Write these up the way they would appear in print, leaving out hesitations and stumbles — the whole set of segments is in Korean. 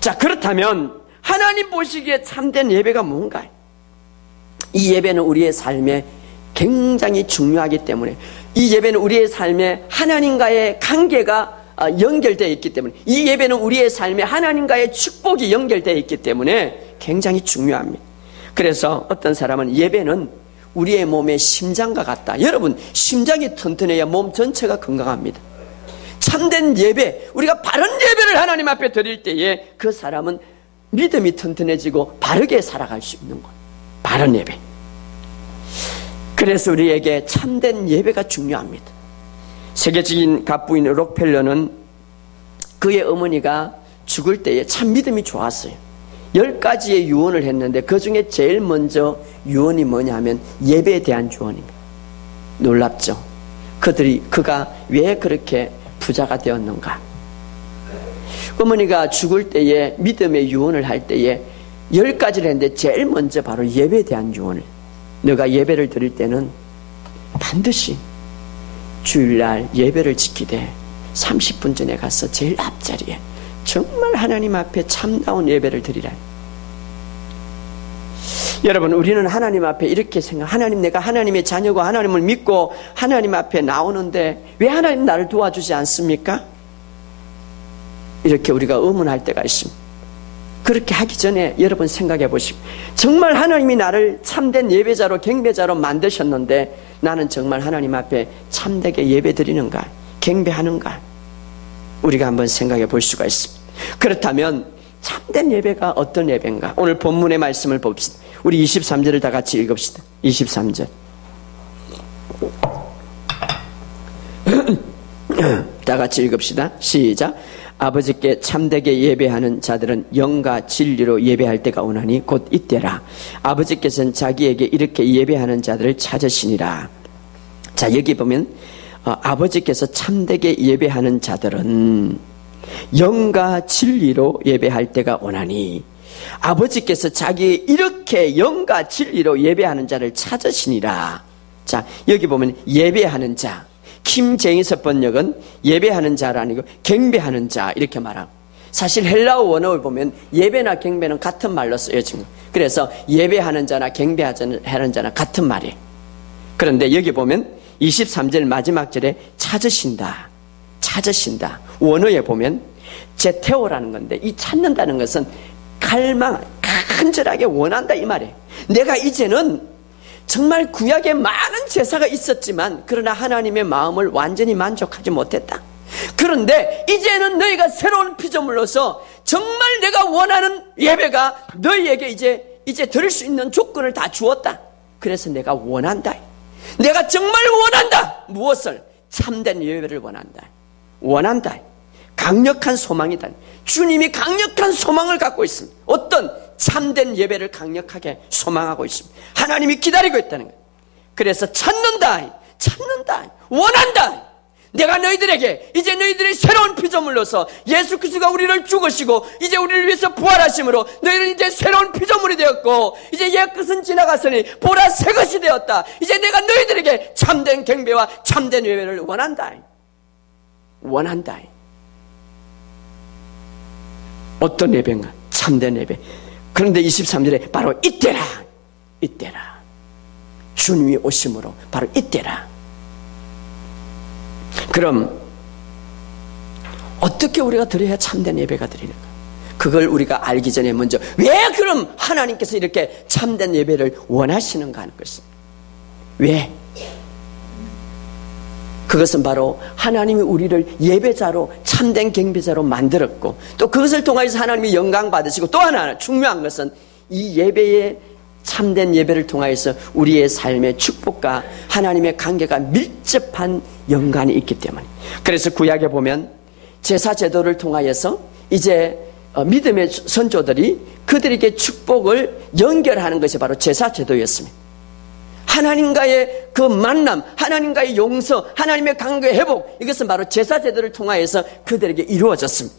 자, 그렇다면 하나님 보시기에 참된 예배가 뭔가? 이 예배는 우리의 삶에 굉장히 중요하기 때문에, 이 예배는 우리의 삶에 하나님과의 관계가 연결되어 있기 때문에, 이 예배는 우리의 삶에 하나님과의 축복이 연결되어 있기 때문에 굉장히 중요합니다. 그래서 어떤 사람은 예배는 우리의 몸의 심장과 같다. 여러분, 심장이 튼튼해야 몸 전체가 건강합니다. 참된 예배, 우리가 바른 예배를 하나님 앞에 드릴 때에 그 사람은 믿음이 튼튼해지고 바르게 살아갈 수 있는 거예요. 바른 예배. 그래서 우리에게 참된 예배가 중요합니다. 세계적인 갑부인 록펠러는 그의 어머니가 죽을 때에 참 믿음이 좋았어요. 10가지의 유언을 했는데 그 중에 제일 먼저 유언이 뭐냐면 예배에 대한 유언입니다. 놀랍죠? 그가 왜 그렇게 부자가 되었는가? 어머니가 죽을 때에 믿음의 유언을 할 때에 10가지를 했는데 제일 먼저 바로 예배에 대한 유언을, 너가 예배를 드릴 때는 반드시 주일날 예배를 지키되 30분 전에 가서 제일 앞자리에 정말 하나님 앞에 참다운 예배를 드리라. 여러분, 우리는 하나님 앞에 이렇게 하나님, 내가 하나님의 자녀고 하나님을 믿고 하나님 앞에 나오는데 왜 하나님 나를 도와주지 않습니까? 이렇게 우리가 의문할 때가 있습니다. 그렇게 하기 전에 여러분 생각해 보시고, 정말 하나님이 나를 참된 예배자로 경배자로 만드셨는데 나는 정말 하나님 앞에 참되게 예배 드리는가, 경배하는가, 우리가 한번 생각해 볼 수가 있습니다. 그렇다면 참된 예배가 어떤 예배인가? 오늘 본문의 말씀을 봅시다. 우리 23절을 다 같이 읽읍시다. 23절 다 같이 읽읍시다. 시작. 아버지께 참되게 예배하는 자들은 영과 진리로 예배할 때가 오나니 곧 이때라. 아버지께서는 자기에게 이렇게 예배하는 자들을 찾으시니라. 자, 여기 보면 아버지께서 참되게 예배하는 자들은 영과 진리로 예배할 때가 오나니, 아버지께서 자기 이렇게 영과 진리로 예배하는 자를 찾으시니라. 자, 여기 보면 예배하는 자, 김제인서 번역은 예배하는 자가 아니고 경배하는 자 이렇게 말하고, 사실 헬라어 원어를 보면 예배나 경배는 같은 말로 쓰여진 거예요. 그래서 예배하는 자나 경배하는 자나 같은 말이에요. 그런데 여기 보면 23절 마지막 절에 찾으신다, 찾으신다, 원어에 보면 제테오라는 건데, 이 찾는다는 것은 갈망, 간절하게 원한다 이 말이에요. 내가 이제는 정말 구약에 많은 제사가 있었지만 그러나 하나님의 마음을 완전히 만족하지 못했다. 그런데 이제는 너희가 새로운 피조물로서 정말 내가 원하는 예배가 너희에게 이제 들을 수 있는 조건을 다 주었다. 그래서 내가 원한다. 내가 정말 원한다. 무엇을? 참된 예배를 원한다. 원한다. 강력한 소망이다. 주님이 강력한 소망을 갖고 있습니다. 어떤? 참된 예배를 강력하게 소망하고 있습니다. 하나님이 기다리고 있다는 거예요. 그래서 찾는다, 찾는다, 원한다. 내가 너희들에게 이제 너희들이 새로운 피조물로서 예수 그리스도가 우리를 죽으시고 이제 우리를 위해서 부활하심으로 너희는 이제 새로운 피조물이 되었고 이제 옛것은 지나갔으니 보라 새 것이 되었다. 이제 내가 너희들에게 참된 경배와 참된 예배를 원한다. 원한다. 어떤 예배인가? 참된 예배. 그런데 23절에 바로 이때라, 이때라. 주님이 오심으로 바로 이때라. 그럼 어떻게 우리가 드려야 참된 예배가 드리는가? 그걸 우리가 알기 전에 먼저 왜 그럼 하나님께서 이렇게 참된 예배를 원하시는가 하는 것입니다. 왜? 그것은 바로 하나님이 우리를 예배자로, 참된 경배자로 만들었고, 또 그것을 통해서 하나님이 영광 받으시고, 또 하나 중요한 것은 이 예배에, 참된 예배를 통해서 우리의 삶의 축복과 하나님의 관계가 밀접한 연관이 있기 때문에. 그래서 구약에 보면 제사 제도를 통하여서 이제 믿음의 선조들이 그들에게 축복을 연결하는 것이 바로 제사 제도였습니다. 하나님과의 그 만남, 하나님과의 용서, 하나님의 관계 회복, 이것은 바로 제사 제도를 통하여서 그들에게 이루어졌습니다.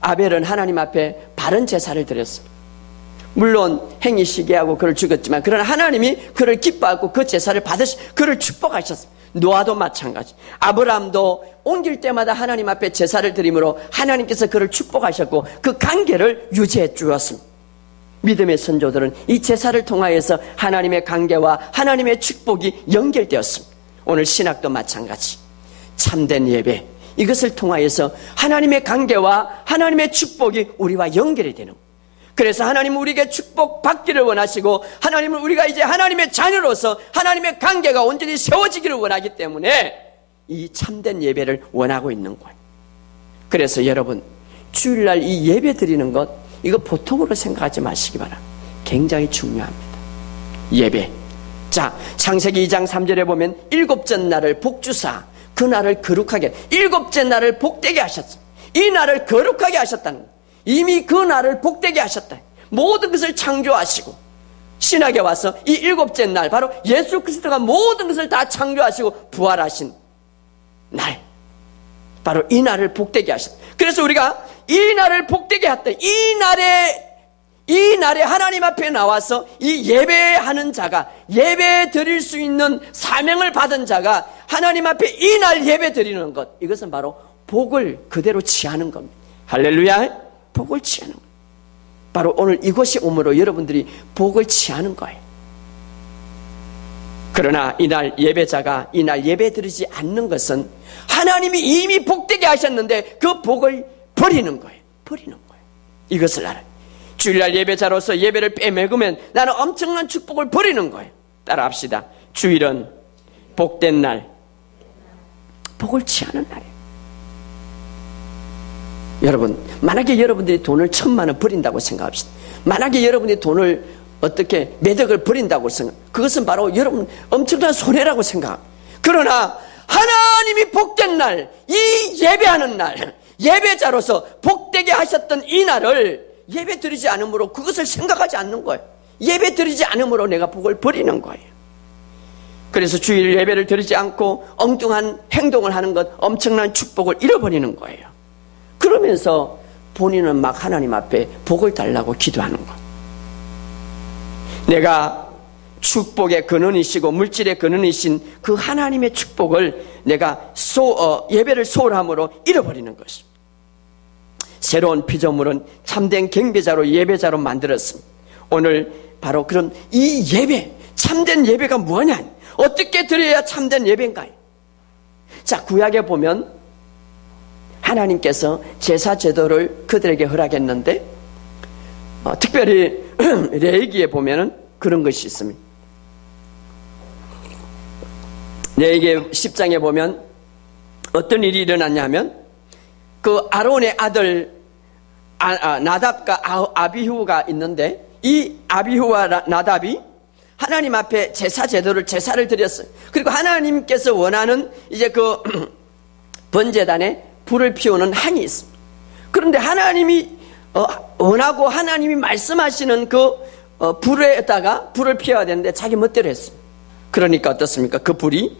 아벨은 하나님 앞에 바른 제사를 드렸습니다. 물론 행위 시기하고 그를 죽였지만 그러나 하나님이 그를 기뻐하고 그 제사를 그를 축복하셨습니다. 노아도 마찬가지. 아브라함도 옮길 때마다 하나님 앞에 제사를 드림으로 하나님께서 그를 축복하셨고 그 관계를 유지해 주었습니다. 믿음의 선조들은 이 제사를 통하여서 하나님의 관계와 하나님의 축복이 연결되었습니다. 오늘 신학도 마찬가지. 참된 예배, 이것을 통하여서 하나님의 관계와 하나님의 축복이 우리와 연결이 되는 거예요. 그래서 하나님은 우리에게 축복받기를 원하시고 하나님은 우리가 이제 하나님의 자녀로서 하나님의 관계가 온전히 세워지기를 원하기 때문에 이 참된 예배를 원하고 있는 거예요. 그래서 여러분, 주일날 이 예배 드리는 것, 이거 보통으로 생각하지 마시기 바랍니다. 굉장히 중요합니다. 예배. 자, 창세기 2장 3절에 보면 일곱째 날을 복주사 그 날을 거룩하게, 일곱째 날을 복되게 하셨습니다. 이 날을 거룩하게 하셨다는 거예요. 이미 그 날을 복되게 하셨다. 모든 것을 창조하시고 신학에 와서 이 일곱째 날, 바로 예수 그리스도가 모든 것을 다 창조하시고 부활하신 날, 바로 이 날을 복되게 하셨다. 그래서 우리가 이 날을 복되게 했다. 이 날에 하나님 앞에 나와서 이 예배하는 자가, 예배 드릴 수 있는 사명을 받은 자가 하나님 앞에 이 날 예배 드리는 것, 이것은 바로 복을 그대로 취하는 겁니다. 할렐루야. 복을 취하는 거예요. 바로 오늘 이곳이 오므로 여러분들이 복을 취하는 거예요. 그러나 이날 예배자가 이날 예배 드리지 않는 것은 하나님이 이미 복되게 하셨는데 그 복을 버리는 거예요. 버리는 거예요. 이것을 알아요. 주일날 예배자로서 예배를 빼먹으면 나는 엄청난 축복을 버리는 거예요. 따라합시다. 주일은 복된 날, 복을 취하는 날이에요. 여러분, 만약에 여러분들이 돈을 1,000만 원 버린다고 생각합시다. 만약에 여러분이 돈을 어떻게 매덕을 버린다고 그것은 바로 여러분 엄청난 손해라고 생각합니다. 그러나 하나님이 복된 날, 이 예배하는 날, 예배자로서 복되게 하셨던 이 날을 예배 드리지 않으므로 그것을 생각하지 않는 거예요. 예배 드리지 않으므로 내가 복을 버리는 거예요. 그래서 주일 예배를 드리지 않고 엉뚱한 행동을 하는 것, 엄청난 축복을 잃어버리는 거예요. 그러면서 본인은 막 하나님 앞에 복을 달라고 기도하는 것. 내가 축복의 근원이시고 물질의 근원이신 그 하나님의 축복을 내가 예배를 소홀함으로 잃어버리는 것입니다. 새로운 피조물은 참된 경배자로 예배자로 만들었습니다. 오늘 바로 그런 이 예배, 참된 예배가 뭐냐? 어떻게 드려야 참된 예배인가요? 자, 구약에 보면 하나님께서 제사 제도를 그들에게 허락했는데 특별히 레위기에 보면은 그런 것이 있습니다. 레위기 10장에 보면 어떤 일이 일어났냐면 그 아론의 아들 나답과 아비후가 있는데 이 아비후와 나답이 하나님 앞에 제사를 드렸어요. 그리고 하나님께서 원하는 이제 그 번제단에 불을 피우는 한이 있습니다. 그런데 하나님이 원하고 하나님이 말씀하시는 그 불에다가 불을 피워야 되는데 자기 멋대로 했습니다. 그러니까 어떻습니까? 그 불이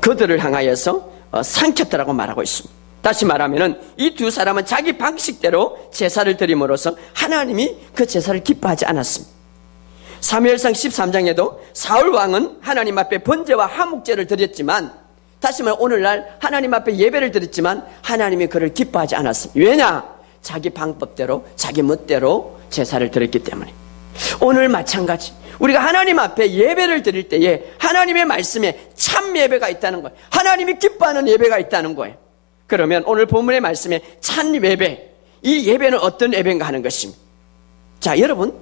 그들을 향하여서 삼켰더라고 말하고 있습니다. 다시 말하면은 이 두 사람은 자기 방식대로 제사를 드림으로써 하나님이 그 제사를 기뻐하지 않았습니다. 사무엘상 13장에도 사울 왕은 하나님 앞에 번제와 화목제를 드렸지만, 다시 말해 오늘날 하나님 앞에 예배를 드렸지만 하나님이 그를 기뻐하지 않았습니다. 왜냐? 자기 방법대로 자기 멋대로 제사를 드렸기 때문에. 오늘 마찬가지 우리가 하나님 앞에 예배를 드릴 때에 하나님의 말씀에 참 예배가 있다는 거예요. 하나님이 기뻐하는 예배가 있다는 거예요. 그러면 오늘 본문의 말씀에 참 예배, 이 예배는 어떤 예배인가 하는 것입니다. 자, 여러분,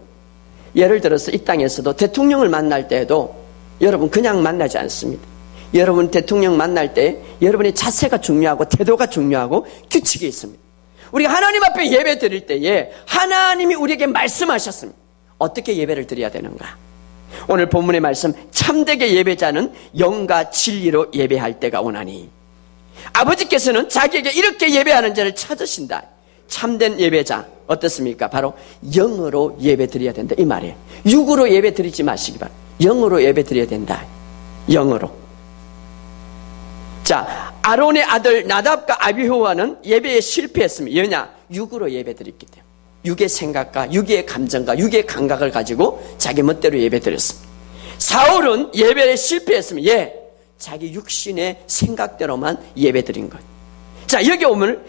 예를 들어서 이 땅에서도 대통령을 만날 때에도 여러분 그냥 만나지 않습니다. 여러분 대통령 만날 때 여러분의 자세가 중요하고 태도가 중요하고 규칙이 있습니다. 우리가 하나님 앞에 예배 드릴 때에 하나님이 우리에게 말씀하셨습니다. 어떻게 예배를 드려야 되는가? 오늘 본문의 말씀, 참되게 예배자는 영과 진리로 예배할 때가 오나니. 아버지께서는 자기에게 이렇게 예배하는 자를 찾으신다. 참된 예배자 어떻습니까? 바로 영으로 예배 드려야 된다 이 말이에요. 육으로 예배 드리지 마시기 바랍니다. 영으로 예배 드려야 된다. 영으로. 자, 아론의 아들 나답과 아비후와는 예배에 실패했습니다. 왜냐? 육으로 예배 드렸기 때문에. 육의 생각과 육의 감정과 육의 감각을 가지고 자기 멋대로 예배드렸습니다. 사울은 예배에 실패했으면 자기 육신의 생각대로만 예배드린 거예요. 자, 여기 오면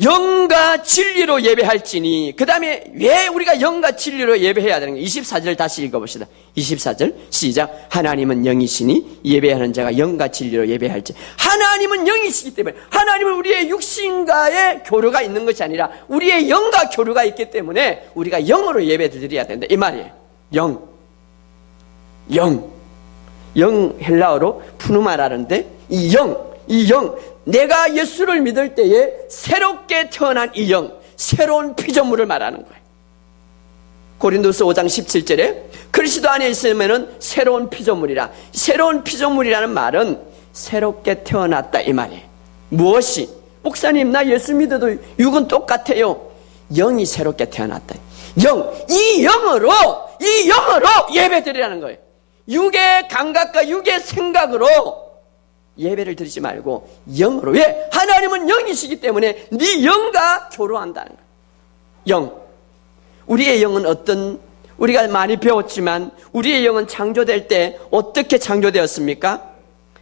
영과 진리로 예배할지니, 그 다음에 왜 우리가 영과 진리로 예배해야 되는 거예요? 24절 다시 읽어봅시다. 24절 시작. 하나님은 영이시니 예배하는 자가 영과 진리로 예배할지. 하나님은 영이시기 때문에, 하나님은 우리의 육신과의 교류가 있는 것이 아니라 우리의 영과 교류가 있기 때문에 우리가 영으로 예배를 드려야 된다, 이 말이에요. 영 헬라어로 푸누마라는데, 이 영, 내가 예수를 믿을 때에 새롭게 태어난 이 영, 새로운 피조물을 말하는 거예요. 고린도서 5장 17절에 그리스도 안에 있으면은 새로운 피조물이라. 새로운 피조물이라는 말은 새롭게 태어났다, 이 말이에요. 무엇이? 목사님, 나 예수 믿어도 육은 똑같아요. 영이 새롭게 태어났다. 이 영으로 예배드리라는 거예요. 육의 감각과 육의 생각으로 예배를 드리지 말고 영으로. 왜? 하나님은 영이시기 때문에 네 영과 교류한다는 거예요. 우리의 영은 우리가 많이 배웠지만 우리의 영은 창조될 때 어떻게 창조되었습니까?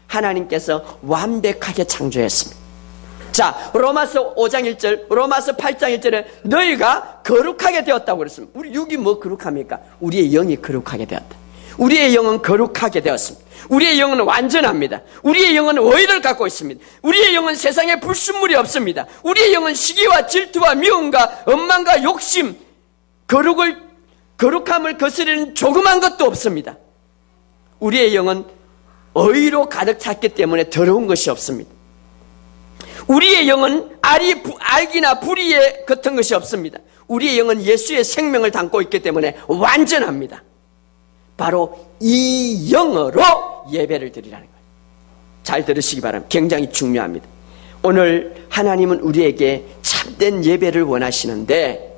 하나님께서 완벽하게 창조했습니다. 자, 로마서 5장 1절, 로마서 8장 1절에 너희가 거룩하게 되었다고 그랬습니다. 우리 육이 뭐 거룩합니까? 우리의 영이 거룩하게 되었다. 우리의 영은 거룩하게 되었습니다. 우리의 영은 완전합니다. 우리의 영은 의를 갖고 있습니다. 우리의 영은 세상에 불순물이 없습니다. 우리의 영은 시기와 질투와 미움과 원망과 욕심, 거룩함을 거스르는 조그만 것도 없습니다. 우리의 영은 의로 가득 찼기 때문에 더러운 것이 없습니다. 우리의 영은 알기나 불의에 같은 것이 없습니다. 우리의 영은 예수의 생명을 담고 있기 때문에 완전합니다. 바로 이 영으로 예배를 드리라는 거예요. 잘 들으시기 바랍니다. 굉장히 중요합니다. 오늘 하나님은 우리에게 참된 예배를 원하시는데,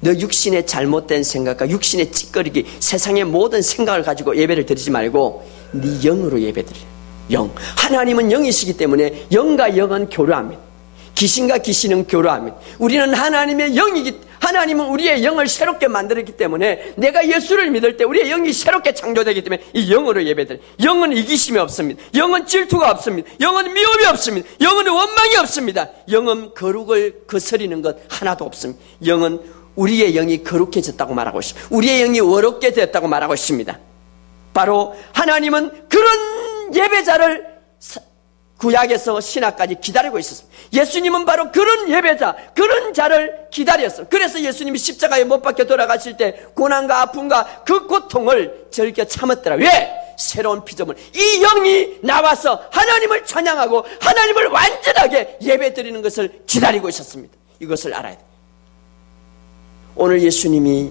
너 육신의 잘못된 생각과 육신의 찌꺼리기, 세상의 모든 생각을 가지고 예배를 드리지 말고 네 영으로 예배드려요. 영. 하나님은 영이시기 때문에 영과 영은 교류합니다. 귀신과 귀신은 교류합니다. 우리는 하나님의 하나님은 우리의 영을 새롭게 만들었기 때문에 내가 예수를 믿을 때 우리의 영이 새롭게 창조되기 때문에 이 영으로 예배드려요. 영은 이기심이 없습니다. 영은 질투가 없습니다. 영은 미움이 없습니다. 영은 원망이 없습니다. 영은 거룩을 거스리는 것 하나도 없습니다. 영은 우리의 영이 거룩해졌다고 말하고 있습니다. 우리의 영이 어렵게 되었다고 말하고 있습니다. 바로 하나님은 그런 예배자를 구약에서 신약까지 기다리고 있었습니다. 예수님은 바로 그런 예배자, 그런 자를 기다렸어요. 그래서 예수님이 십자가에 못 박혀 돌아가실 때 고난과 아픔과 그 고통을 즐겨 참았더라. 왜? 새로운 피조물, 이 영이 나와서 하나님을 찬양하고 하나님을 완전하게 예배드리는 것을 기다리고 있었습니다. 이것을 알아야 돼요. 오늘 예수님이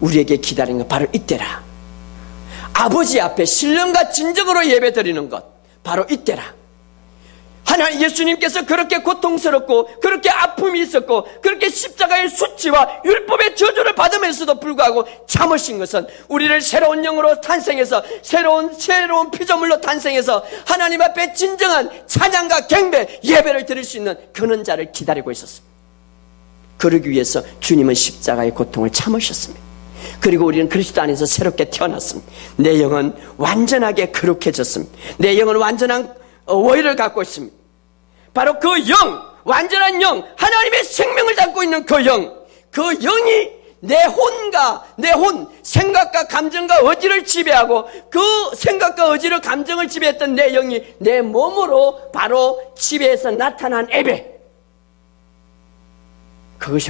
우리에게 기다리는 것 바로 이때라. 아버지 앞에 신령과 진정으로 예배드리는 것 바로 이때라. 하나님, 예수님께서 그렇게 고통스럽고 그렇게 아픔이 있었고 그렇게 십자가의 수치와 율법의 저주를 받으면서도 불구하고 참으신 것은 우리를 새로운 영으로 탄생해서 새로운 피조물로 탄생해서 하나님 앞에 진정한 찬양과 경배, 예배를 드릴 수 있는 그런 자를 기다리고 있었습니다. 그러기 위해서 주님은 십자가의 고통을 참으셨습니다. 그리고 우리는 그리스도 안에서 새롭게 태어났습니다. 내 영은 완전하게 거룩해졌습니다. 내 영은 완전한 의를 갖고 있습니다. 바로 그 영, 완전한 영, 하나님의 생명을 담고 있는 그 영이 내 생각과 감정과 의지를 지배하고 그 생각과 의지를 감정을 지배했던 내 영이 내 몸으로 바로 지배해서 나타난 예배, 그것이